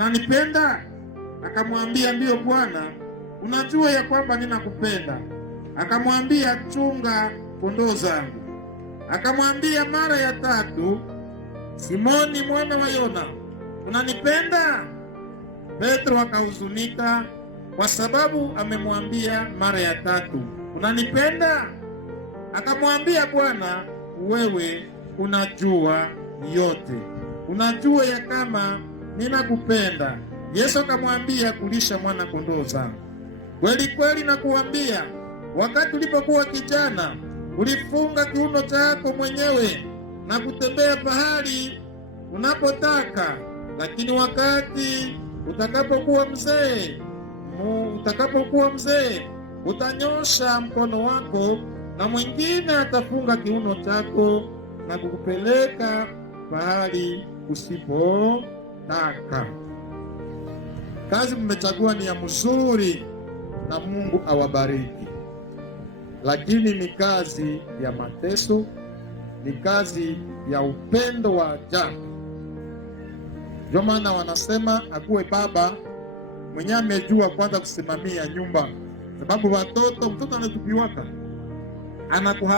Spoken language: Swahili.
unanipenda? Akamwambia, ndiyo Bwana, unajua ya kwamba ninakupenda. Akamwambia, chunga kondoo zangu. Akamwambia mara ya tatu, Simoni mwana wa Yona, unanipenda? Petro akahuzunika kwa sababu amemwambia mara ya tatu, unanipenda? Akamwambia, Bwana, wewe unajua yote, unajua ya kama ninakupenda. Yesu akamwambia, kulisha mwana kondoo zangu. Kweli kweli nakuambia, wakati ulipokuwa kijana ulifunga kiuno chako mwenyewe na kutembea pahali unapotaka, lakini wakati utakapokuwa mzee utanyosha mkono wako na mwingine atafunga kiuno chako na kukupeleka pahali usipotaka. Kazi mmechagua ni ya mzuri na Mungu awabariki, lakini ni kazi ya mateso, ni kazi ya upendo wa ajabu. Ndio maana wanasema akuwe baba mwenye amejua kwanza kusimamia nyumba, sababu mtoto anatupiwaka anakuhari